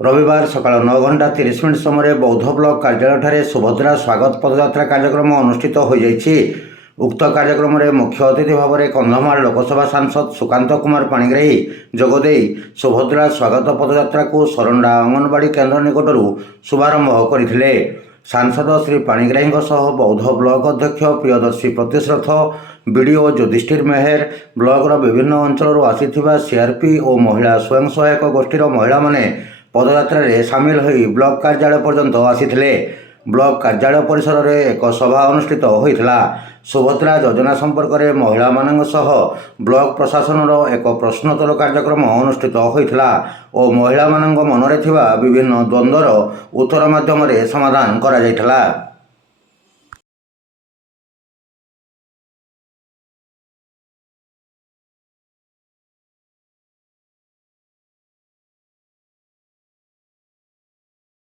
रविवार सकाळ 9:30 समय बौद्ध ब्लॉक कार्यालय सुभद्रा स्वागत पदयात्रा कार्यक्रम अनुष्ठित हो जाइछि। उक्त कार्यक्रम में मुख्य अतिथि भाव में कंधमाल लोकसभा सांसद सुकांत कुमार पाणिग्राही जोगदे सुभद्रा स्वागत पदयात्रा को सरंडा अंगनवाड़ी केन्द्र निकटर शुभारंभ करते। सांसद श्री पाणिग्राही बौद्ध ब्लॉक अध्यक्ष प्रियदर्शी प्रतिश्रथ बीडीओ युधिष्ठिर मेहर ब्लॉक विभिन्न अंचल आसीथिबा सीआरपी और महिला स्वयं सहायक गोष्ठीर महिला माने पदयात्रा सामिल हो ब्लॉक कार्यालय पर्यंत आसीथिले। ब्लॉक कार्यालय परिसर में एक सभा अनुष्ठित होइथिला। सुभद्रा योजना संपर्क में महिला मानक सह ब्लॉक प्रशासन एक प्रश्नोत्तर कार्यक्रम अनुष्ठित होइथिला और महिला मानक मनरे थिबा विभिन्न द्वंद्वर उत्तर माध्यम समाधान करा जाइथिला।